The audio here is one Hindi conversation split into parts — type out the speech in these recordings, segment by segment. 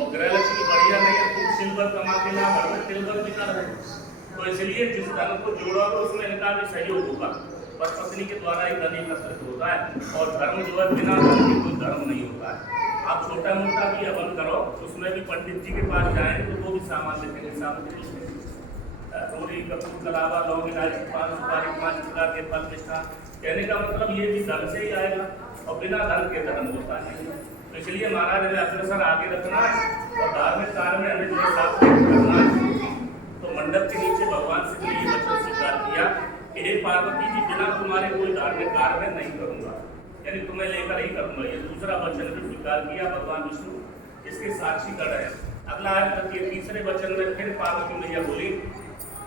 और गृह लक्ष्मी बढ़िया नहीं है, खूब सिल्वर कमा के ला, घर में सिल्वर भी ना रहे। तो इसलिए जिस धन को जोड़ोगे उसमें इनका भी सहयोग होगा, पर पत्नी के द्वारा ही धन एकत्रित होता है। और धर्म जो है बिना धन के कोई धर्म नहीं होता है। आप छोटा मोटा भी हवन करो, उसमें भी पंडित जी के पास जाएंगे तो वो भी सामान देखेंगे, सामग्री रोटी कपूर कलावा लौंग इलायची पान सुपारी 5 प्रकार के फल मिष्ठान। कहने का मतलब ये भी धन से ही आएगा और बिना धन के धर्म होता है। तो इसलिए महाराज हमें अग्रसर आगे रखना है और धार्मिक कार्य में हमें जो साथ करना है। तो मंडप के नीचे भगवान से ये वचन स्वीकार किया कि हे पार्वती जी, बिना तुम्हारे कोई धार्मिक कार्य में नहीं करूंगा, यानी तुम्हें लेकर ही करूंगा। ये दूसरा वचन भी स्वीकार किया भगवान विष्णु, इसके साक्षी कर रहे हैं। अगला आज तक ये तीसरे वचन में फिर पार्वती मैया बोली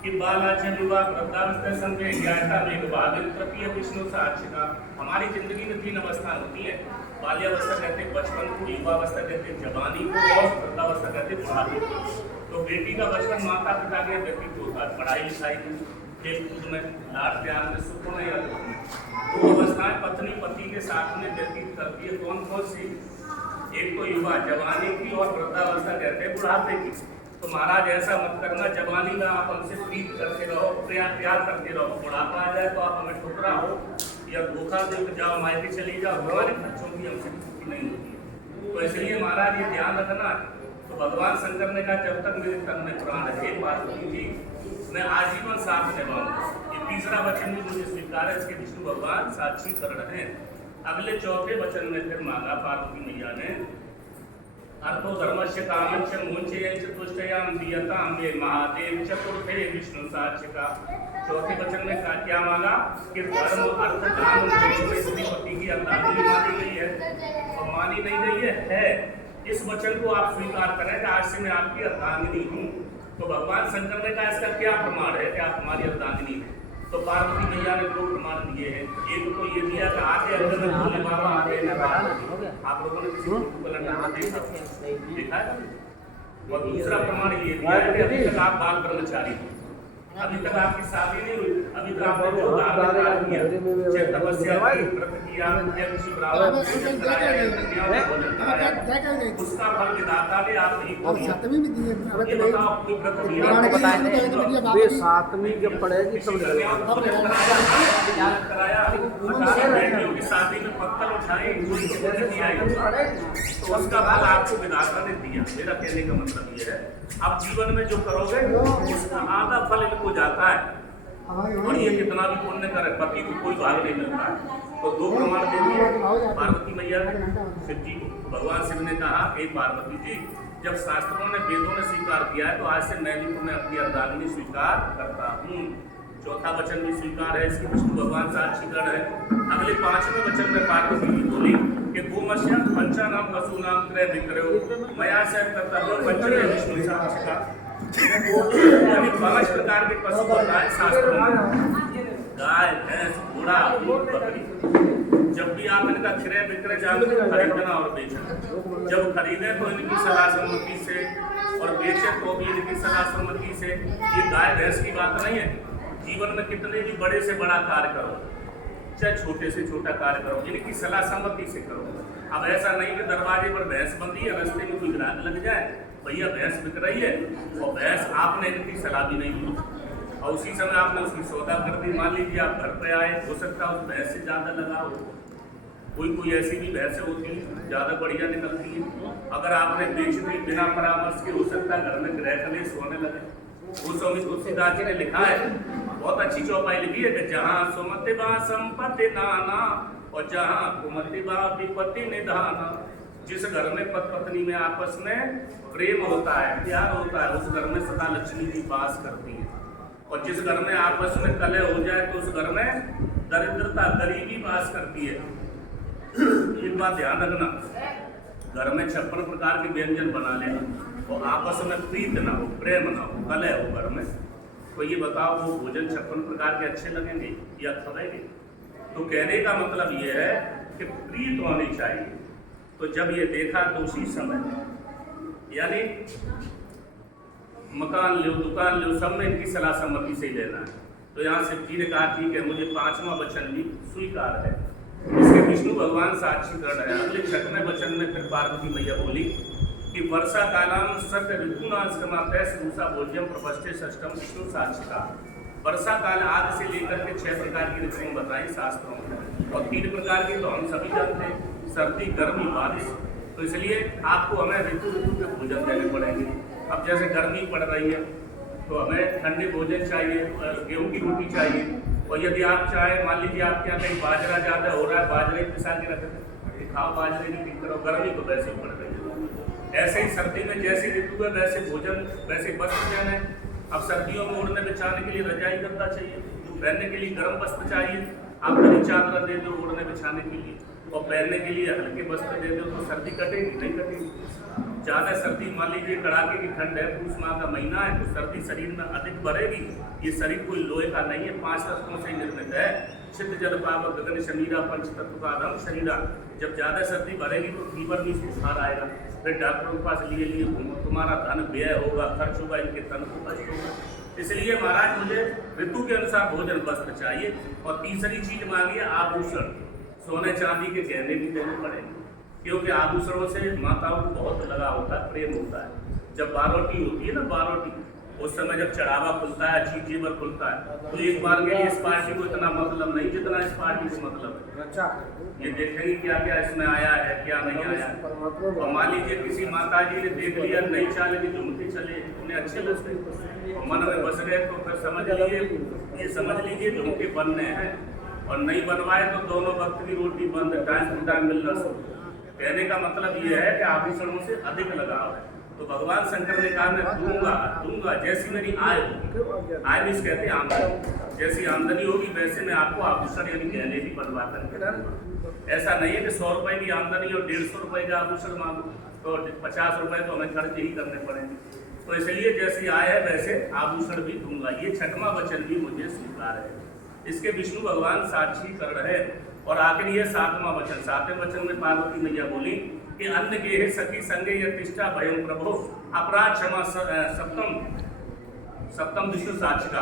कि बालाच्य विवाह वृद्धावस्था संध्या ज्ञाता मेघ भागिन तृतीय विष्णु साक्षिका। हमारी जिंदगी में 3 अवस्था होती है। बाल्यावस्था कहते हैं बचपन को, युवावस्था कहते हैं जवानी को, और वृद्धावस्था कहते हैं बुढ़ापे को। तो बेटी का बचपन माता पिता के व्यक्तित्व होता है, पढ़ाई लिखाई में, खेल कूद में, लाड प्यार में, सुख में या दुख में। तो अवस्थाएं पत्नी पति के साथ में व्यतीत करती है। कौन कौन सी? एक तो युवा जवानी की, और वृद्धावस्था कहते हैं बुढ़ापे की। तो महाराज ऐसा मत करना, जवानी में आप हमसे प्रीत करते रहो, प्यार करते रहो, बुढ़ापा आ जाए तो आप हमें ठुकरा हो या धोखा दे जाओ, मायके चली जाओ, हमारे बच्चों की हमसे छुट्टी नहीं होती है। तो इसलिए महाराज ये ध्यान रखना। तो भगवान शंकर ने कहा जब तक मेरे तन में प्राण है पार्वती जी, मैं आजीवन साथ निभाऊंगा। ये तीसरा वचन भी मुझे स्वीकार है, इसके विष्णु भगवान साक्षी कर रहे हैं। अगले चौथे वचन में फिर मांगा पार्वती मैया ने, अर्थो धर्मस्य कामस्य मोक्षयश्च तुष्टयाम दीयताम मे महादेव चतुर्थे विष्णु साक्षिका। चौथे वचन में क्या मांगा कि धर्म अर्थ काम मोक्ष में श्रीपति की अर्धांगिनी मानी गई है और मानी नहीं गई है। इस वचन को आप स्वीकार करें कि आज से मैं आपकी अर्धांगिनी हूँ। तो भगवान शंकर ने कहा इसका क्या प्रमाण है कि आप हमारी अर्धांगिनी हैं? तो पार्वती मैया ने 2 प्रमाण दिए हैं। एक तो ये दिया कि आगे अंदर में भोले बाबा आगे आप लोगों ने किसी को देखा है। और दूसरा प्रमाण ये दिया है कि अभी तक आप बाल ब्रह्मचारी हो, अभी तक आपकी शादी नहीं हुई, अभी तक आपने जो धार्मिक कार्य किया, चाहे तपस्या की, व्रत किया, या किसी ब्राह्मण को भोजन कराया, या कन्याओं को भोजन कराया, उसका फल विधाता ने आप नहीं को दिया। ये बताओ कोई व्रत किया, वे 7वीं जब पढ़ेगी तब कराया, 18 बेटियों की शादी में पत्थर उठाए, कोई भोजन नहीं आई, तो उसका फल आपको विधाता ने दिया। मेरा कहने का मतलब ये है, आप जीवन में जो करोगे उसका आधा फल इनको जाता है। और ये कितना भी पुण्य करे, पति को कोई भाग नहीं मिलता है। तो 2 प्रमाण दे दिए पार्वती मैया ने शिव जी को। भगवान शिव ने कहा हे पार्वती जी, जब शास्त्रों ने वेदों ने स्वीकार किया है तो आज से मैं भी तुम्हें अपनी अर्धांगिनी स्वीकार करता हूँ। चौथा वचन भी स्वीकार है, इसकी विष्णु भगवान साक्षीगण है। अगले 5वें वचन में पार्वती जी बोली कि गोमस्या पंचानाम पशूनाम क्रय विक्रयो मया से पंचमे विष्णु साक्षिका। यानी 5 प्रकार के पशु होता है शास्त्रों में, गाय, भैंस, घोड़ा, ऊंट, बकरी। जब भी आप इनका क्रय विक्रय जानते हो, खरीदना और बेचना, जब खरीदे तो इनकी सलाह सम्मति से और बेचे तो भी इनकी सलाह सम्मति से। ये गाय भैंस की बात नहीं है। जीवन में कितने भी बड़े से बड़ा कार्य करो, चाहे छोटे से छोटा कार्य करो, इनकी सलाह सम्मति से करो। अब ऐसा नहीं कि दरवाजे पर भैंस बंधी है, रास्ते में कोई ग्राहक लग जाए, भैया भैंस बिक रही है और भैंस आपने इनकी सलाह भी नहीं ली और उसी समय आपने उसकी सौदा कर दी। मान लीजिए आप घर पे आए, हो सकता है उस भैंस से ज़्यादा लगाओ, कोई ऐसी भी भैंसें होती हैं ज़्यादा बढ़िया निकलती हैं, अगर आपने बेच दी बिना परामर्श के, हो सकता है घर में गृह कलेश होने लगे। उस समय तुलसीदास जी ने लिखा है, बहुत अच्छी चौपाई लिखी है कि जहाँ सुमति बा संपत्ति नाना और जहाँ कुमति बा विपत्ति निधाना। जिस घर में पति पत्नी में आपस में प्रेम होता है, प्यार होता है, उस घर में सदा लक्ष्मी जी वास करती है। और जिस घर में आपस में कलह हो जाए तो उस घर में दरिद्रता, गरीबी वास करती है। एक बात ध्यान रखना, घर में 56 प्रकार के व्यंजन बना लेना और आपस में प्रीत ना हो, प्रेम ना हो, कलह हो घर में, तो ये बताओ वो भोजन 56 प्रकार के अच्छे लगेंगे या खवेंगे? तो कहने का मतलब ये है कि प्रीत होनी चाहिए। तो जब ये देखा तो उसी समय, यानी मकान लो, दुकान लो, सब में इनकी सलाह सम्मति से ही लेना है। तो यहाँ शिव जी ने कहा ठीक है, मुझे 5वां वचन भी स्वीकार है। इसके विष्णु भगवान साक्षी कर रहे हैं। अगले 6वें वचन में फिर पार्वती मैया बोली कि वर्षा कालाम सत्य ऋतुनाश्रमातैस रूसा भोज्यम प्रपष्टे षष्टम विष्णु साक्षिका। वर्षा काल आदि से लेकर के 6 प्रकार की ऋतुएं बताई शास्त्रों में, और 3 प्रकार की तो हम सभी जानते हैं, सर्दी, गर्मी, बारिश। तो इसलिए आपको हमें ऋतु के भोजन देने पड़ेंगे। अब जैसे गर्मी पड़ रही है तो हमें ठंडे भोजन चाहिए, गेहूं की रोटी चाहिए। और यदि आप चाहें, मान लीजिए आपके यहाँ कहीं बाजरा ज़्यादा हो रहा है, बाजरे पिसा के रख दें, खाओ बाजरे की पी करो। गर्मी तो वैसे ही पड़ रही है। ऐसे ही सर्दी में जैसी ऋतु है वैसे भोजन, वैसे वस्त्र देने। अब सर्दियों में ओढ़ने बिछाने के लिए रजाई गद्दा चाहिए, पहनने के लिए गर्म वस्त्र चाहिए। आप बड़ी चादर दे दो ओढ़ने बिछाने के लिए, और पहनने के लिए हल्के वस्त्र दे दो, तो सर्दी कटेगी नहीं कटेगी। ज़्यादा सर्दी, मान लीजिए कड़ाके की ठंड है, पूष माह का महीना है, तो सर्दी शरीर में अधिक बढ़ेगी। ये शरीर कोई लोहे का नहीं है, 5 तत्वों से निर्मित है। छिद्र जल पावक गगन शमीरा पंच तत्व का आदम शरीरा। जब ज़्यादा सर्दी बढ़ेगी तो फीवर भी सुखार आएगा, फिर डॉक्टरों के पास लिए घूमो, तुम्हारा धन व्यय होगा, खर्च होगा, इनके तन को कष्ट होगा। इसलिए महाराज मुझे ऋतु के अनुसार भोजन वस्त्र चाहिए। और तीसरी चीज मांगी है आभूषण, सोने चांदी के गहने भी देने पड़ेंगे, क्योंकि आभूषणों से माताओं को बहुत लगाव होता है, प्रेम होता है। जब बारोटी होती है ना, बारोटी, उस समय जब चढ़ावा खुलता है, चीज जेवर खुलता है, तो एक बार के लिए इस पार्टी को इतना मतलब नहीं जितना इस पार्टी को मतलब है। ये देखेंगे क्या क्या इसमें आया है, क्या नहीं आया है। और मान लीजिए किसी माता जी ने देख लिया नई चाल की झुमके चले, उन्हें अच्छे लगते और मन में बस गए, तो फिर समझ लीजिए झुमके बनने हैं। और नहीं बनवाए तो दोनों वक्त की रोटी बंद, टाइम टू टाइम मिलना शुरू। कहने का मतलब ये है कि आभूषणों से अधिक लगाव है। तो भगवान शंकर ने कहा मैं दूंगा जैसी मेरी आय होगी। आय मीन्स कहते हैं आमदनी, जैसी आमदनी होगी वैसे मैं आपको आभूषण यानी गहने भी बनवा करके दूंगा। ऐसा नहीं है कि 100 रुपए की आमदनी और 150 रुपए का आभूषण मांगो, तो 50 रुपए तो हमें खर्च ही करने पड़ेंगे। तो इसलिए जैसी आय है वैसे आभूषण भी दूंगा। ये 6वां वचन भी मुझे स्वीकार है। इसके विष्णु भगवान साक्षी कर रहे। और आखिर ये 7वां वचन, 7वें वचन में पार्वती मैया बोली कि अन्न गेहे सखी संगे यतिष्ठा भयं प्रभो अपराध क्षमा सप्तम विष्णु साक्षिका।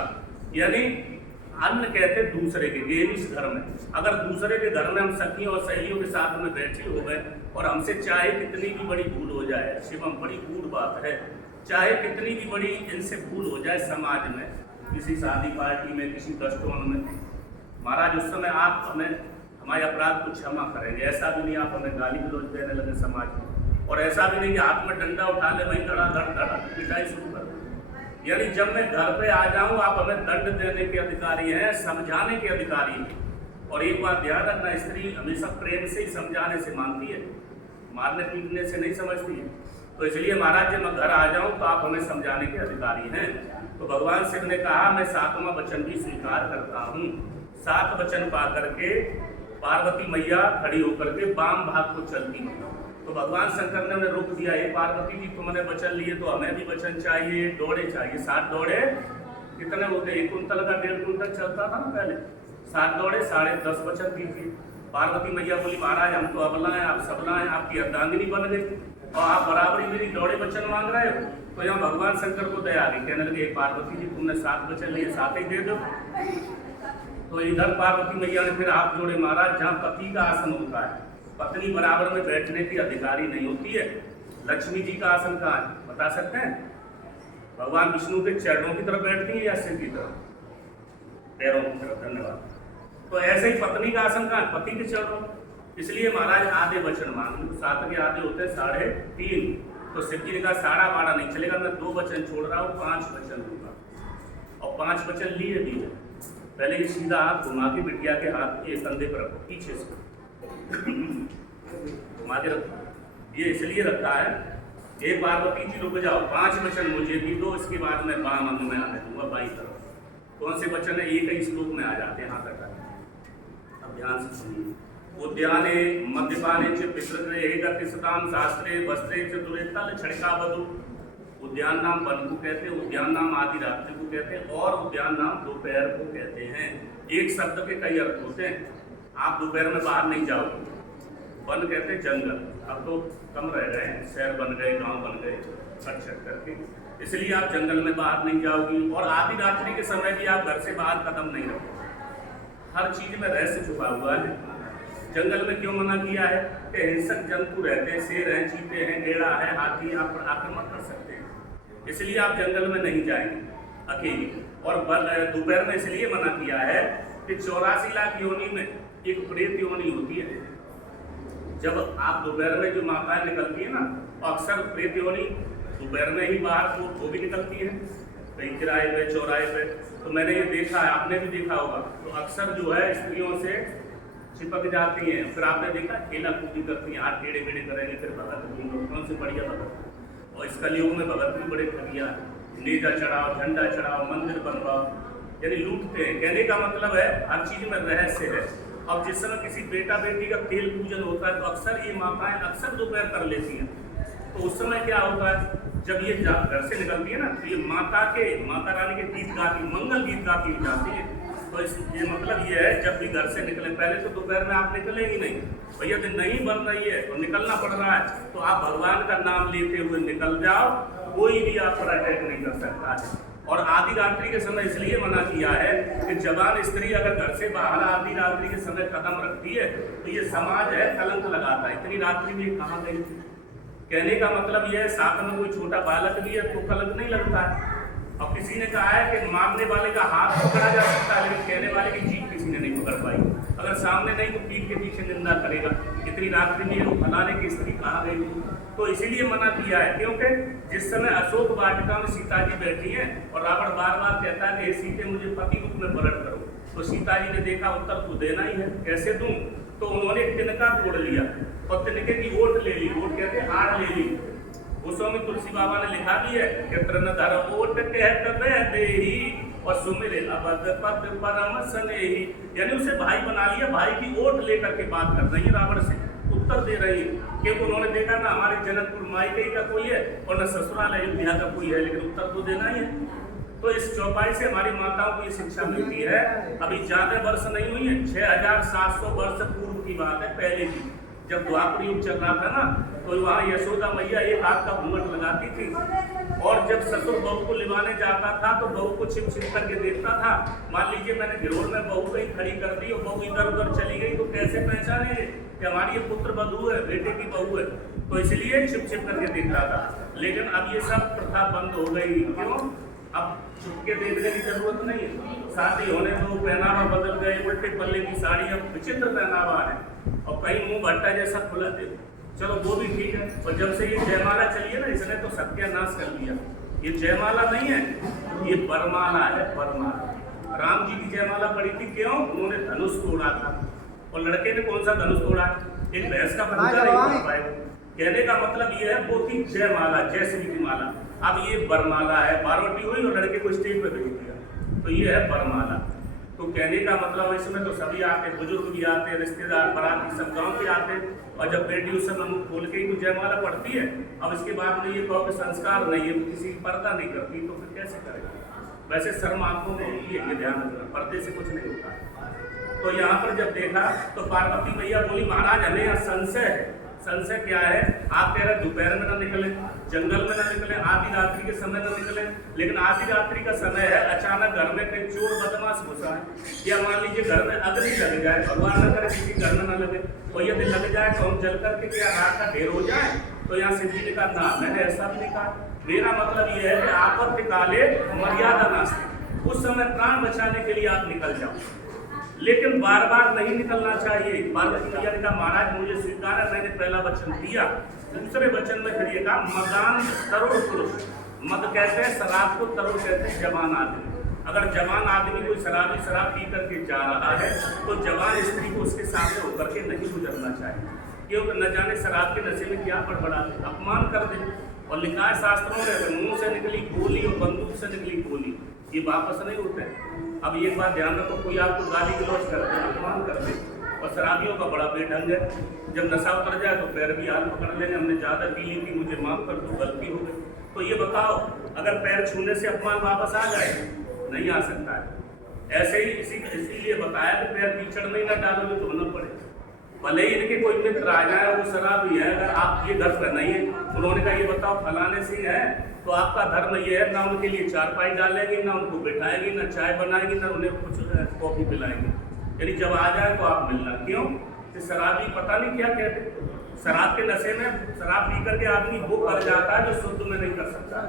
यानी अन्न कहते दूसरे के, गेह इस घर में, अगर दूसरे के घर में हम सखियों और सहेलियों के साथ में बैठे हो गए और हमसे चाहे कितनी भी बड़ी भूल हो जाए, शिवम बड़ी गूढ़ बात है, चाहे कितनी भी बड़ी इनसे भूल हो जाए समाज में, किसी शादी पार्टी में, किसी रेस्टोरेंट में, महाराज उस समय आप हमें हमारे अपराध को क्षमा करेंगे। ऐसा भी नहीं आप हमें गाली गलौज देने लगे समाज में, और ऐसा भी नहीं कि हाथ में डंडा उठा ले वहीं धड़ा पिटाई शुरू कर। यानी जब मैं घर पे आ जाऊं आप हमें दंड देने के अधिकारी हैं, समझाने के अधिकारी हैं। और एक बात ध्यान रखना, स्त्री हमेशा प्रेम से ही समझाने से मानती है, मारने पीटने से नहीं समझती है। तो इसलिए महाराज जब मैं घर आ जाऊं तो आप हमें समझाने के अधिकारी हैं। तो भगवान शिव ने कहा मैं 7वां वचन भी स्वीकार करता हूँ। 7 वचन पा करके पार्वती मैया खड़ी होकर के वाम भाग को चलती है। तो भगवान शंकर ने उन्हें रोक दिया, हे पार्वती जी तुमने वचन लिए तो हमें भी वचन चाहिए, डोड़े चाहिए। 7 डोड़े कितने होते, 1 कुंतल का 1.5 कुंतल चलता था ना पहले। 7 डोड़े 10.5 वचन दीजिए। पार्वती मैया बोली महाराज हम तो अबला हैं, आप सबला हैं, आपकी अर्धांगिनी बन गई और आप बराबरी मेरी डोड़े वचन मांग रहे हो। तो यहाँ भगवान शंकर को दया आ गई, कहने लगे पार्वती जी तुमने 7 वचन लिए, 7 ही दे दो। तो इधर पार्वती मैया ने फिर हाथ जोड़े, महाराज जहाँ पति का आसन होता है, पत्नी बराबर में बैठने की अधिकारी नहीं होती है। लक्ष्मी जी का आसन कहाँ है बता सकते हैं? भगवान विष्णु के चरणों की तरफ बैठती है या सिर की तरफ? पैरों की तरफ। धन्यवाद। तो ऐसे ही पत्नी का आसन कहाँ है? पति के चरणों। इसलिए महाराज आधे वचन मांग, 7 के आधे होते हैं 3.5। तो शिव जी ने कहा 12.5 नहीं चलेगा, मैं 2 वचन छोड़ रहा हूँ, 5 वचन दूंगा। और 5 वचन लिए भी है। पहले ये सीधा हाथ घुमा के बिटिया के हाथ के कंधे पर रखो, पीछे से घुमा के रखो। ये इसलिए रखा है, हे पार्वती जी रुक जाओ, 5 वचन मुझे भी दो, इसके बाद मैं बाम अंग में आने दूंगा, बाई तरफ। कौन से वचन है? एक ही श्लोक में आ जाते हैं, यहाँ तक आते। अब ध्यान से सुनिए। उद्याने मद्यपाने च पितृगृहे गतिसताम शास्त्रे वस्त्रे च दुरे तल छड़का बधु। उद्यान नाम वन को कहते हैं, उद्यान नाम आदि रात्रि को कहते हैं, और उद्यान नाम दोपहर को कहते हैं। एक शब्द के कई अर्थ होते हैं। आप दोपहर में बाहर नहीं जाओगे। वन कहते हैं जंगल, अब तो कम रह गए हैं, शहर बन गए, गांव बन गए छट करके, इसलिए आप जंगल में बाहर नहीं जाओगी। और आधी रात्रि के समय भी आप घर से बाहर कदम नहीं रखोगे। हर चीज में रहस्य छुपा हुआ है। जंगल में क्यों मना किया है कि हिंसक जंतु रहते हैं, शेर हैं, चीते हैं, गेड़ा है, हाथी, आप पर आक्रमण कर सकते हैं, इसलिए आप जंगल में नहीं जाएंगे अकेले। और दोपहर में इसलिए मना किया है कि 84 लाख योनि में एक प्रेत योनि होती है। जब आप दोपहर में जो माताएं निकलती है ना, तो अक्सर प्रेत योनि दोपहर में ही बाहर वो भी निकलती है, कहीं किराए पे, चौराहे पे। तो मैंने ये देखा है, आपने भी देखा होगा, तो अक्सर जो है स्त्रियों से चिपक जाती हैं। फिर आपने देखा खेला कूदी करती हैं, हाथ टेढ़े मेढ़े करेंगे, फिर भगत होगी, कौन से बढ़िया भगत। और इस कलयुग में भगत भी बड़े ठगिया, नेजा चढ़ाओ, झंडा चढ़ाओ, मंदिर बनवाओ, यानी लूटते हैं। कहने का मतलब है हर चीज में रहस्य है। अब जिस समय किसी बेटा बेटी का तेल पूजन होता है तो अक्सर ये माताएं अक्सर दोपहर कर लेती हैं। तो उस समय क्या होता है, जब ये घर से निकलती है ना, तो ये माता रानी के गीत गाती, मंगल गीत गाती जाती है। तो ये मतलब ये है, जब भी घर से निकले, पहले तो दोपहर में आप निकलेंगे नहीं, भैया दिन नहीं बन रही है तो निकलना पड़ रहा है, तो आप भगवान का नाम लेते हुए निकल जाओ, कोई भी आप पर अटैक नहीं कर सकता है। और आधी रात्रि के समय इसलिए मना किया है कि जवान स्त्री अगर घर से बाहर आधी रात्रि के समय कदम रखती है तो ये समाज है कलंक लगाता है। इतनी रात्रि में कहाँ गई थी? कहने का मतलब यह है, साथ में कोई छोटा बालक भी है तो कलंक नहीं लगता है। और किसी ने कहा है कि मारने वाले का हाथ पकड़ा जा सकता है, लेकिन कहने वाले की जीभ किसी ने नहीं पकड़ पाई। अगर सामने नहीं तो पीठ के पीछे निंदा करेगा, इतनी रात्रि में वो फलाने की स्त्री कहाँ गई थी। तो इसीलिए मना किया है, क्योंकि जिस समय अशोक वाटिका में सीता जी बैठी हैं और रावण बार बार कहता है कि सीते मुझे पति रूप में वरण करो, तो सीता जी ने देखा उत्तर तो देना ही है, कैसे दूं? तो उन्होंने तिनका तोड़ लिया और तिनके की ओट ले ली, ओट कहते हैं आड़ ले ली। गोस्वामी तुलसी बाबा ने लिखा भी है कि तृणधर ओट कहत देही और सुमिरे अबद पद परम स्नेही, यानी उसे भाई बना लिया, भाई की ओट लेकर के बात कर रही है, रावण से उत्तर दे रही है। क्योंकि उन्होंने देखा ना हमारे जनकपुर मायके का कोई है और न ससुराल अयोध्या का कोई है, लेकिन उत्तर तो देना ही है। तो इस चौपाई से हमारी माताओं को ये शिक्षा मिलती है। अभी ज्यादा वर्ष नहीं हुई है, 6700 वर्ष पूर्व की बात है, पहले की, जब द्वापर युग चल रहा था ना, तो वहाँ यशोदा मैया एक हाथ का घूंघट लगाती थी, और जब ससुर बहू को लिवाने जाता था तो बहू को छिप छिप करके देखता था। मान लीजिए मैंने गिरोल में बहू कहीं खड़ी कर दी और बहू इधर उधर चली गई, तो कैसे पहचानेंगे कि हमारी ये पुत्र बधू है, बेटे की बहू है? तो इसलिए छिप छिप करके देखता था। लेकिन अब ये सब प्रथा बंद हो गई। क्यों? अब छुप के देखने की जरूरत नहीं है। शादी होने तो पहनावा बदल गए, उल्टे पल्ले की साड़ी, अब विचित्र पहनावा है, और कहीं मुंह भट्टा जैसा खुला दे, चलो वो भी ठीक है। और जब से ये जयमाला चली है ना, इसने तो सत्यानाश कर दिया। ये जयमाला नहीं है, ये बरमाला है, बरमाला। राम जी की जयमाला पड़ी थी, क्यों? उन्होंने धनुष तोड़ा था, और लड़के ने कौन सा धनुष तोड़ा? एक भैंस का बच्चा नहीं तोड़ पाए। कहने का मतलब ये है, वो थी जयमाला, जयश्री की माला। अब ये बरमाला है, बारवटी हुई और लड़के को स्टेज पे भेज दिया, तो ये है बरमाला। तो कहने का मतलब इसमें तो सभी आते, बुजुर्ग भी आते, रिश्तेदार, बाराती, सब गांव के आते। और जब बेटी उस समय मुंह खोल के ही तो जयमाला पड़ती है। अब इसके बाद में ये कहो कि संस्कार नहीं है, किसी पर्दा नहीं करती, तो फिर कैसे करेगा? वैसे शर्म आंखों में होती है, ये ध्यान रखना, पर्दे से कुछ नहीं होता। तो यहाँ पर जब देखा तो पार्वती मैया बोली, महाराज हमें यहाँ संशय है। संशय क्या है? आप कह रहे दोपहर में ना निकले, जंगल में ना निकले, आधी रात्रि के समय ना निकले, लेकिन आधी रात्रि का समय है, अचानक घर में कहीं चोर बदमाश घुसा है, या मान लीजिए घर में अग्नि लग जाए, भगवान न करे किसी घर में ना लगे, और यदि लग जाए तो हम जल करके क्या रात का ढेर हो जाए? तो यहाँ शिव जी ने कहा ना, मैंने ऐसा भी नहीं कहा। मेरा मतलब ये है कि आपत्ति काले मर्यादा नास्ति, उस समय प्राण बचाने के लिए आप निकल जाओ, लेकिन बार बार नहीं निकलना चाहिए। पार्वती मैया ने कहा, महाराज मुझे स्वीकार है, मैंने पहला वचन दिया। दूसरे वचन में फिर ये कहा, मदान तरुण पुरुष, मद कहते हैं शराब को, तरुण कहते हैं जवान आदमी। अगर जवान आदमी कोई शराबी शराब पी करके जा रहा है तो जवान स्त्री को उसके सामने होकर के नहीं गुजरना चाहिए, क्योंकि न जाने शराब के नशे में क्या बड़बड़ा दे, अपमान कर दे। और लिखा है शास्त्रों में, मुंह से निकली गोली और बंदूक से निकली गोली ये वापस नहीं होते। अब एक बात ध्यान रखो, कोई आपको गाली गलौज करते, अपमान करते, और शराबियों का बड़ा बेढंग है, जब नशा उतर जाए तो पैर भी हाथ पकड़ लेंगे, हमने ज़्यादा पी ली थी, मुझे माफ़ कर दो, गलती हो गई। तो ये बताओ, अगर पैर छूने से अपमान वापस आ जाए? नहीं आ सकता है। ऐसे ही इसीलिए बताया कि पैर कीचड़ में ही ना डालोगे तो धोना पड़े। भले ही इनके कोई मित्र आ जाए, वो शराबी है, अगर आप ये धर्म करना ही है, उन्होंने कहा ये बताओ फलाने से है, तो आपका धर्म ये है, ना उनके लिए चारपाई डालेंगे, ना उनको बैठाएंगे, ना चाय बनाएंगे, ना उन्हें कुछ कॉफी पिलाएंगे। यानी जब आ जाए तो आप मिलना। क्यों? कि कि शराबी पता नहीं क्या कहते, शराब के नशे में शराब पी करके आदमी वो कर जाता है जो शुद्ध में नहीं कर सकता,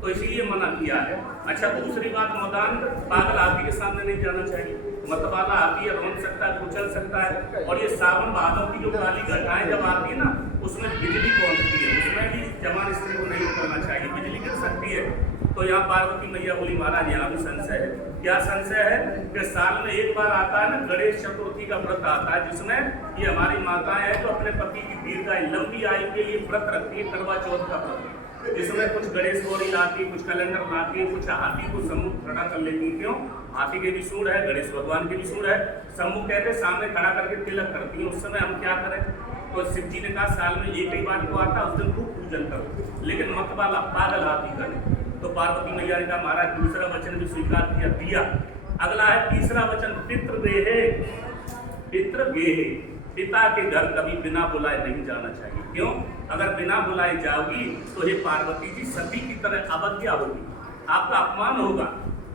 तो इसीलिए मना किया है। अच्छा, दूसरी बात, मदान पागल हाथी के सामने नहीं जाना चाहिए। मतवाला हाथी है, रोन सकता है, कुचल सकता है। और ये सावन भादों की जो काली घटाएं जब आती है ना, उसमें बिजली पहुंचती है, उसमें भी जवान स्त्री को नहीं करना चाहिए, बिजली गिर सकती है। तो यहाँ पार्वती मैया बोली महाराज यहाँ भी संशय है। क्या संशय है कि साल में एक बार आता है ना, गणेश चतुर्थी का व्रत आता है, जिसमें ये हमारी माताएं हैं तो अपने पति की दीर्घायु लंबी आयु के लिए व्रत रखती है, करवा चौथ का व्रत, जिसमें कुछ गणेश गौरी लाती, कुछ कैलेंडर लाती, कुछ हाथी को सम्मुख खड़ा कर लेती। क्यों? हाथी के भी सूंड है, गणेश भगवान के भी सूंड है, सम्मुख कहते सामने खड़ा करके तिलक करती है। उस समय हम क्या करें? तो शिव जी ने कहा साल में एक ही बार को आता, उस दिन खूब पूजन करो, लेकिन मत वाला पागल हाथी करे। तो पार्वती मैया ने कहा महाराज दूसरा वचन भी स्वीकार दिया। अगला है तीसरा वचन, पितृगेहे। पितृगेहे, पिता के घर कभी बिना बुलाए नहीं जाना चाहिए। क्यों? अगर बिना बुलाए जाओगी तो हे पार्वती जी सती की तरह अवज्ञा होगी, आपका अपमान होगा,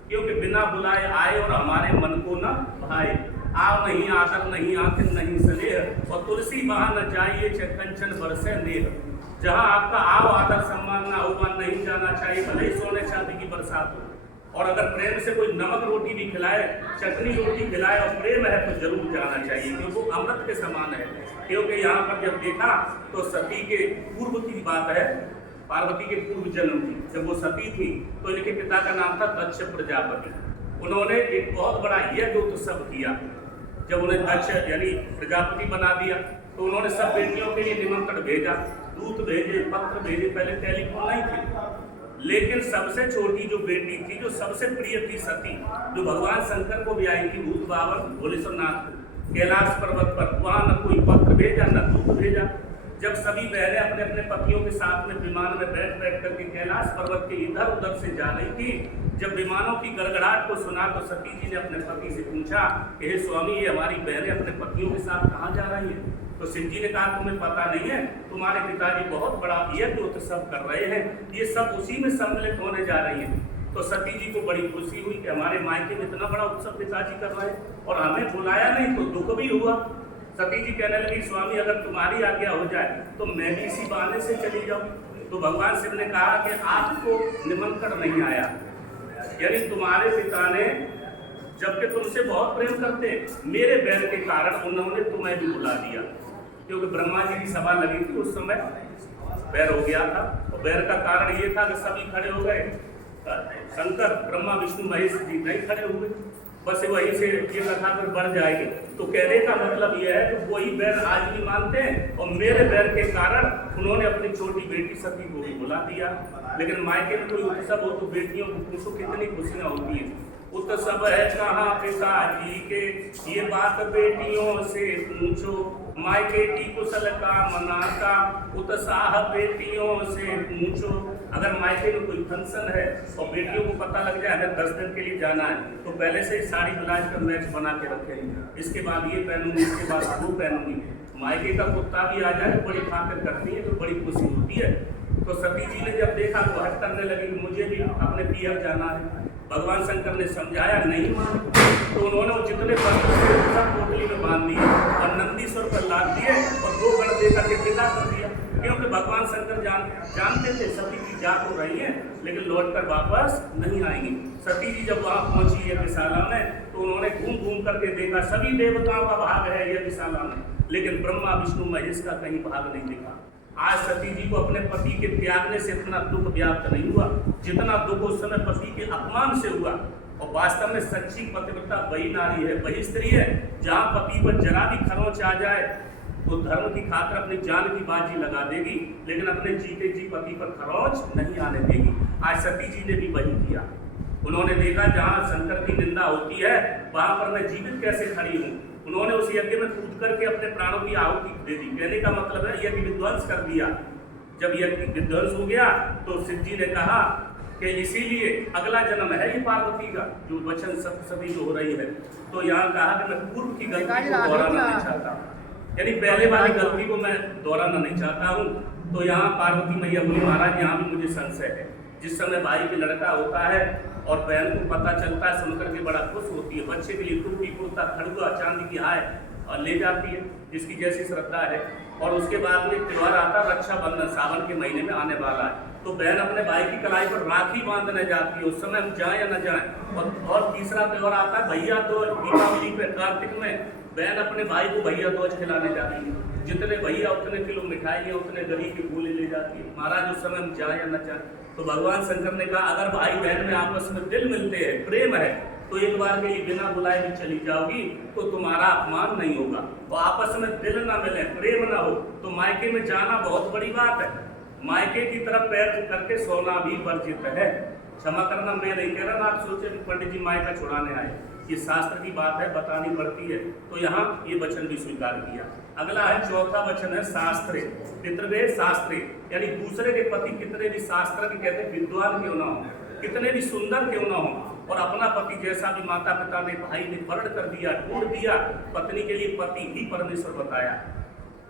क्योंकि बिना बुलाए आए और हमारे मन को न भाए। आओ नहीं आदर नहीं आखिर नहीं स्नेह, और तुलसी वहां न जाइए कंचन बरसे नेह। जहां आपका आओ आदर सम्मान ना होगा नहीं जाना चाहिए, भले ही सोने चांदी की बरसात हो। और अगर प्रेम से कोई नमक रोटी भी खिलाए, चटनी रोटी खिलाए और प्रेम है तो जरूर जाना चाहिए, क्योंकि वो अमृत के समान है। क्योंकि यहाँ पर जब देखा तो सती के पूर्व की बात है, पार्वती के पूर्व जन्म की, जब वो सती थी तो इनके पिता का नाम था दक्ष प्रजापति। उन्होंने एक बहुत बड़ा यज्ञ उत्सव किया। जब उन्हें दक्ष यानी प्रजापति बना दिया तो उन्होंने सब बेटियों के लिए निमंत्रण भेजा, दूत भेजे, पत्र भेजे। पहले टेलीफोन नहीं थी, लेकिन सबसे छोटी जो बेटी थी, जो सबसे प्रिय थी सती, जो भगवान शंकर को भी आई थी, भूत बावन भोलेश्वरनाथ कैलाश पर्वत पर, वहां न कोई पत्र भेजा न दूत भेजा। जब सभी बहनें अपने अपने पतियों के साथ में विमान में बैठ करके कैलाश पर्वत के इधर उधर से जा रही थी, जब विमानों की गड़गड़ाहट को सुना तो सती जी ने अपने पति से पूछा कि हे स्वामी, ये हमारी बहनें अपने पतियों के साथ कहाँ जा रही हैं? तो शिव जी ने कहा तुम्हें पता नहीं है, तुम्हारे पिताजी बहुत बड़ा यज्ञ उत्सव कर रहे हैं, ये सब उसी में सम्मिलित होने जा रही हैं। तो सती जी को बड़ी खुशी हुई कि हमारे मायके में इतना बड़ा उत्सव पिताजी कर रहे हैं और हमें बुलाया नहीं, तो दुख भी हुआ। सती जी कहने लगी स्वामी अगर तुम्हारी आज्ञा हो जाए तो मैं भी इसी बहाने से चली जाऊं। तो भगवान शिव ने कहा कि आपको निमंत्रण नहीं आया, यानी तुम्हारे पिता ने जबकि तुमसे बहुत प्रेम करते, मेरे बैर के कारण उन्होंने तुम्हें भी बुला दिया। क्योंकि ब्रह्मा जी की सभा लगी थी उस समय, बैर हो गया था, और बैर का कारण ये था कि सभी खड़े हो गए, शंकर ब्रह्मा विष्णु महेश जी नहीं खड़े हुए। बस वहीं से ये कथा फिर बढ़ जाएगी। तो कहने का मतलब यह है कि वही बैर आज भी मानते हैं, और मेरे बैर के कारण उन्होंने अपनी छोटी बेटी सती को भी बुला दिया। लेकिन मायके में कोई उत्सव हो तो बेटियों को पूछो कितनी खुशियां होती हैं। उत्सव है कहाँ पिताजी के, ये बात बेटियों से पूछो, मायके की कुशल का मनाता उत्साह बेटियों से पूछो। अगर मायके में कोई फंक्शन है और बेटियों को पता लग जाए हमें 10 दिन के लिए जाना है, तो पहले से साड़ी ब्लाउज का मैच बना के रखेंगे, इसके बाद ये पहनूंगी, इसके बाद वो पहनूंगी। मायके का कुत्ता भी आ जाए बड़ी खातिर करती है तो बड़ी खुशी होती है। तो सती जी ने जब देखा तो हट करने लगी कि मुझे भी अपने पियर जाना है। भगवान शंकर ने समझाया, नहीं माने, तो उन्होंने वो जितने बंधु थे सब पोटली में बांध दिए और नंदीश्वर पर लाद दिए और 2 गण देकर के विदा कर दिया। क्योंकि भगवान शंकर जानते थे सती जी जा तो रही है लेकिन लौट कर वापस नहीं आएंगी। सती जी जब वहां पहुंची यज्ञशाला में तो उन्होंने घूम घूम करके देखा, सभी देवताओं का भाग है यज्ञशाला में, लेकिन ब्रह्मा विष्णु महेश का कहीं भाग नहीं दिखा। आज सती जी को अपने पति के त्यागने से इतना दुख व्याप्त नहीं हुआ जितना दुख उस समय पति के अपमान से हुआ। और वास्तव में सच्ची पतिव्रता वही नारी है, वही स्त्री है जहाँ पति पर जरा भी खरोंच आ जाए तो धर्म की खातिर अपनी जान की बाजी लगा देगी, लेकिन अपने जीते जी पति पर खरोंच नहीं आने देगी। आज सती जी ने भी वही किया। उन्होंने देखा जहाँ शंकर की निंदा होती है वहां पर मैं जीवित कैसे खड़ी हूँ। उन्होंने उस यज्ञ में कूद करके अपने प्राणों की आहुति दे दी। कहने का मतलब है यज्ञ विध्वंस कर दिया। जब यज्ञ विध्वंस हो गया तो शिव जी ने कहा कि इसीलिए अगला जन्म है ये पार्वती का, जो वचन सती जो हो रही है। तो यहाँ कहा कि मैं पूर्व की गलती को दोहराना नहीं चाहता, यानी पहले वाली गलती को मैं दोहराना नहीं चाहता हूँ। तो यहाँ पार्वती मैया बोली महाराज यहाँ भी मुझे संशय है। जिस समय भाई के लड़का होता है और बहन को पता चलता है, सुनकर के बड़ा खुश होती है, बच्चे के लिए टूपी कुर्ता खड़ुआ चांदी की आय और ले जाती है जिसकी जैसी श्रद्धा है। और उसके बाद में त्योहार आता है रक्षाबंधन, सावन के महीने में आने वाला है, तो बहन अपने भाई की कलाई पर राखी बांधने जाती है। उस समय हम जाएं या न जाएं। और तीसरा त्योहार आता है भैया दूज, दीपावली पे कार्तिक में बहन अपने भाई को भैया दूज खिलाने जाती है। जितने भैया उतने किलो मिठाई है, उतने गरी की फूले ले जाती है। महाराज उस समय हम जाएं या न जाएं। तो भगवान शंकर ने कहा अगर भाई बहन में आपस में दिल मिलते हैं, प्रेम है, तो एक बार के लिए बिना बुलाए भी चली जाओगी तो तुम्हारा अपमान नहीं होगा। और आपस में दिल ना मिले, प्रेम ना हो, तो मायके में जाना बहुत बड़ी बात है। मायके की तरफ पैर करके सोना भी वर्जित है। क्षमा करना, मैं नहीं कह रहा ना आप सोचे पंडित जी मायका छुड़ाने आए, ये शास्त्र की बात है, बतानी पड़ती है। तो यहाँ ये वचन भी स्वीकार किया। अगला है चौथा वचन है शास्त्रे, पितृवे शास्त्रे, यानी दूसरे के पति कितने भी शास्त्र के कहते हैं विद्वान क्यों ना हो, कितने भी सुंदर क्यों ना हो, और अपना पति जैसा भी माता पिता ने भाई ने वर्ण कर दिया, ढूंढ दिया, पत्नी के लिए पति ही परमेश्वर बताया।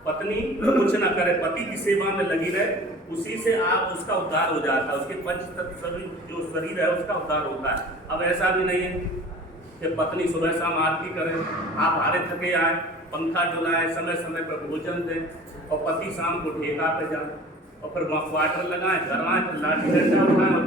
पत्नी कुछ न करे, पति की सेवा में लगी रहे, उसी से आप उसका उद्धार हो जाता है, उसके पंच तत्व जो शरीर है उसका उद्धार होता है। अब ऐसा भी नहीं है कि पत्नी सुबह शाम आरती करे, आप हारे थके आए, पंखा डुलाए, समय समय पर भोजन दें, और पति शाम को ठेका पे जाए और फिर वहाँ क्वार्टर लगाएं, घर आए, फिर लाठी डंडा उठाएं और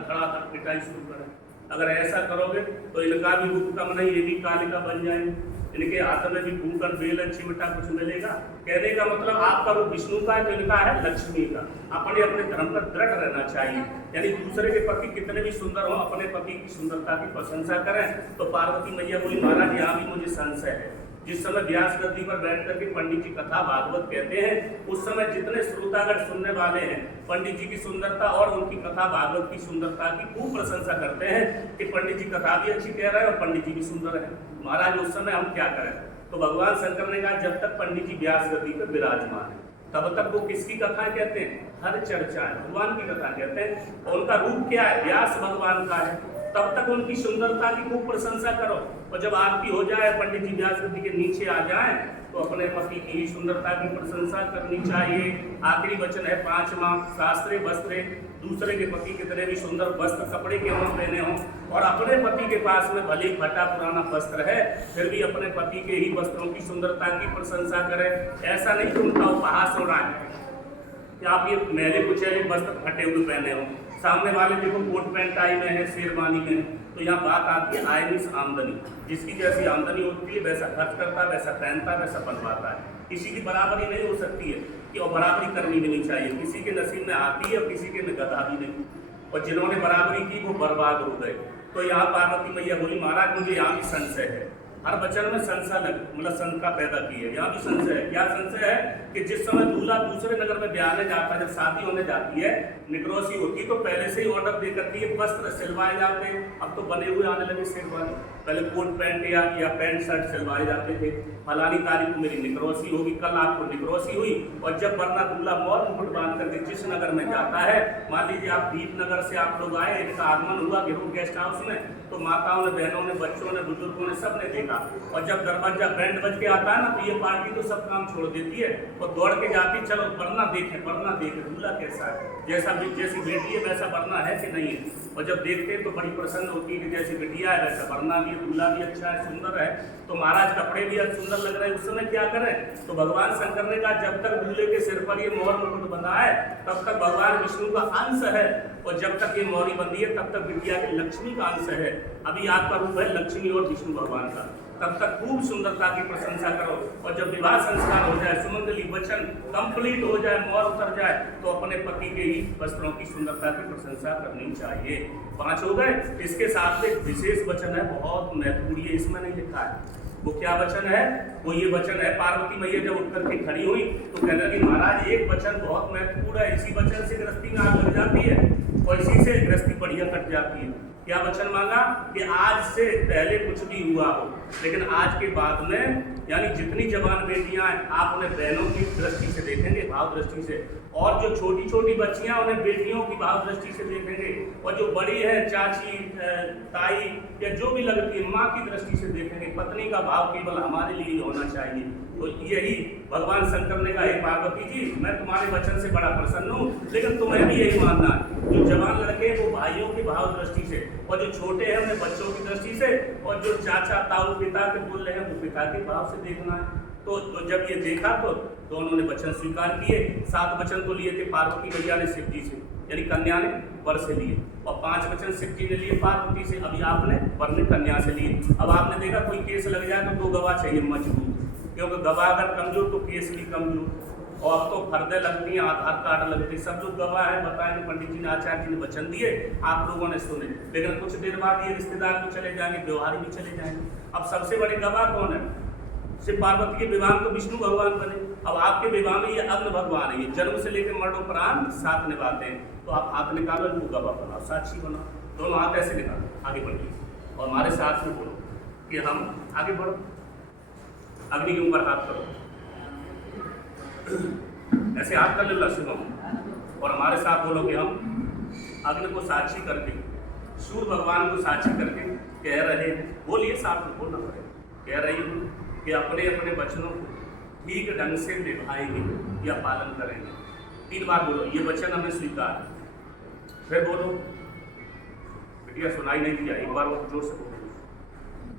धड़ाधड़ पिटाई शुरू करें। अगर ऐसा करोगे तो इनका भी रूप कम नहीं, ये भी कालिका बन जाएंगे, इनके हाथ में भी कुकर बेलन चिमटा कुछ मिलेगा। कहने का मतलब आपका रूप विष्णु का है तो इनका है लक्ष्मी का। अपने अपने धर्म पर दृढ़ रहना चाहिए, यानी दूसरे के पति कितने भी सुंदर हो, अपने पति की सुंदरता की प्रशंसा करें। तो पार्वती मैया बोली महाराज यहाँ भी मुझे संशय है। जिस समय व्यास गद्दी पर बैठ करके पंडित जी कथा भागवत कहते हैं, उस समय जितने श्रोतागण सुनने वाले हैं पंडित जी की सुंदरता और उनकी कथा भागवत की सुंदरता की खूब प्रशंसा करते हैं कि पंडित जी कथा भी अच्छी कह रहे हैं और पंडित जी भी सुंदर है। महाराज उस समय हम क्या करें? तो भगवान शंकर ने कहा जब तक पंडित जी व्यास गद्दी पर विराजमान है तब तक वो किसकी कथा कहते हैं? हर चर्चा है, भगवान की कथा कहते हैं। और उनका रूप क्या है? व्यास भगवान का है। तब तक उनकी सुंदरता की खूब प्रशंसा करो, और जब आरती हो जाए, पंडित जी व्यास गद्दी के नीचे आ जाएं, तो अपने पति की सुंदरता की प्रशंसा करनी चाहिए। आखिरी वचन है पांचवा, शास्त्रे वस्त्रे, दूसरे के पति कितने भी सुंदर वस्त्र कपड़े क्यों न पहने हों, और अपने पति के पास में भले फटा पुराना वस्त्र है फिर भी अपने पति के ही वस्त्रों की सुंदरता की प्रशंसा करें। ऐसा नहीं कि उनका उपहास हो रहा है कि आप ये मैले कुचैले वस्त्र फटे हुए पहने हो, सामने वाले देखो कोट पैंट टाई में है, शेरवानी में है। तो यहाँ बात आती है आय में आमदनी, जिसकी जैसी आमदनी होती है वैसा खर्च करता है, वैसा पहनता है, वैसा बनवाता है। किसी की बराबरी नहीं हो सकती है कि और बराबरी करनी भी नहीं चाहिए। किसी के नसीब में आती है और किसी के में गधा भी नहीं, और जिन्होंने बराबरी की वो बर्बाद हो गए। तो यहाँ पार्वती मैया बोली महाराज मुझे यहाँ भी संशय है। हर वचन में संशय मतलब शंका पैदा की है। यहाँ भी संशय है। क्या संशय है कि जिस समय दूल्हा दूसरे नगर में ब्याहने जाता है, जब शादी होने जाती है, निकरोसी होती, तो पहले से ही ऑर्डर दे करती है, वस्त्र सिलवाए जाते हैं। अब तो बने हुए आने लगे शेरवानी, पहले कोट पैंट या पैंट शर्ट सिलवाए जाते थे। फलानी तारीख को मेरी निकरोसी होगी, कल आपको निकरोसी हुई, और जब वरना दूल्हा मोर मुकुट बांध करके जिस नगर में जाता है, मान लीजिए आप दीपनगर से आप लोग आए, इनका आगमन हुआ गिरोह गेस्ट हाउस में, तो माताओं ने, बहनों ने, बच्चों ने, बुजुर्गों ने, सबने देखा। और जब दरवाजा बैंड बज के आता है ना, तो ये पार्टी तो सब काम छोड़ देती है और दौड़ के जाती, चलो वरना देखें दूल्हा कैसा है, जैसी बेटी है वैसा वरना है कि नहीं है। और जब देखते हैं तो बड़ी प्रसन्न होती है कि जैसी बिटिया है वैसा वरना भी, दूल्हा भी अच्छा है, सुंदर है। तो महाराज कपड़े भी सुंदर लग रहे हैं, उस समय क्या करें? तो भगवान शंकर ने कहा जब तक दूल्हे के सिर पर ये मोहर मुकुट बंधा है तब तक भगवान विष्णु का अंश है, और जब तक ये मोहरी बंधी है तब तक बिटिया के लक्ष्मी का अंश है। अभी आपका रूप है लक्ष्मी और विष्णु भगवान का। तब तक खूब सुंदरता की प्रशंसा करो, और जब विवाह संस्कार हो जाए, सुमंगली वचन कंप्लीट हो जाए, मोहर उतर जाए, तो अपने पति के ही वस्त्रों की सुंदरता की प्रशंसा करनी चाहिए। 5 हो गए। इसके साथ एक विशेष वचन है, बहुत महत्वपूर्ण, ये इसमें नहीं लिखा है। वो क्या वचन है? वो ये वचन है, पार्वती मैया जब उठ करके खड़ी हुई तो कहने लगी महाराज एक वचन बहुत महत्वपूर्ण है, इसी वचन से गृहस्थी में आग लग जाती है और इसी से गृहस्थी बढ़िया कट जाती है। क्या वचन मांगा? कि आज से पहले कुछ भी हुआ हो, लेकिन आज के बाद में, यानी जितनी जवान बेटियां हैं आप उन्हें बहनों की दृष्टि से देखेंगे, भाव दृष्टि से, और जो छोटी छोटी बच्चियां उन्हें बेटियों की भाव दृष्टि से देखेंगे, और जो बड़ी है चाची, ताई या जो भी लगती है माँ की दृष्टि से देखेंगे। पत्नी का भाव केवल हमारे लिए ही होना चाहिए। तो यही भगवान शंकर ने कहा हे पार्वती जी, मैं तुम्हारे वचन से बड़ा प्रसन्न हूँ, लेकिन तुम्हें भी यही मानना है, जो जवान लड़के हैं वो भाइयों की भाव दृष्टि से, और जो छोटे हैं उन्हें बच्चों की दृष्टि से, और जो चाचा ताऊ पिता के बोल रहे हैं वो पिता के भाव से देखना है। तो जब ये देखा तो दोनों ने वचन स्वीकार किए। 7 वचन तो लिए थे पार्वती मैया ने शिव जी से, यानी कन्या ने वर से लिए, और 5 वचन शिव जी ने लिए पार्वती से। अभी आपने वर ने कन्या से लिए। अब आपने देखा कोई केस लग जाए तो 2 गवाह चाहिए मजबूत, क्योंकि गवाह अगर कमजोर तो केस भी कमजोर। और अब तो फर्दे लगती हैं, आधार कार्ड लगते हैं, सब लोग गवाह है। बताएंगे पंडित जी ने आचार्य जी ने वचन दिए, आप लोगों ने सुने, लेकिन कुछ देर बाद ये रिश्तेदार भी चले जाएंगे, व्यवहारी भी चले जाएंगे। अब सबसे बड़े गवाह कौन है? शिव पार्वती के विवाह तो विष्णु भगवान बने। अब आपके विवाह में ये अग्नि भगवान है, ये जन्म से लेकर मरणोपरांत साथ निभाते हैं। तो आप हाथ निकालो, इनको गवाह बनाओ, साक्षी बनाओ, दोनों हाथ ऐसे निकालो, आगे बढ़िए और हमारे साथ में बोलो कि हम आगे बढ़ो, अग्नि के ऊपर हाथ करो, ऐसे हाथ कर लो शिवम, और हमारे साथ बोलो कि हम अग्नि को साक्षी करके, सूर्य भगवान को साक्षी करके कह रहे हैं, बोलिए साथ में बोलना पड़ेगा, कह रही हूँ कि अपने अपने वचनों को ठीक ढंग से निभाएंगे या पालन करेंगे। 3 बार बोलो, ये वचन हमें स्वीकार है। फिर बोलो, बिटिया सुनाई नहीं दिया, एक बार वो जोर से बोलो,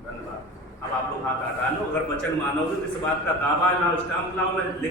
धन्यवाद। अब आप लोग हाथ हटा लो, अगर वचन मानोगे तो इस बात का दावा है, ना स्टाम्प लाओ, मैं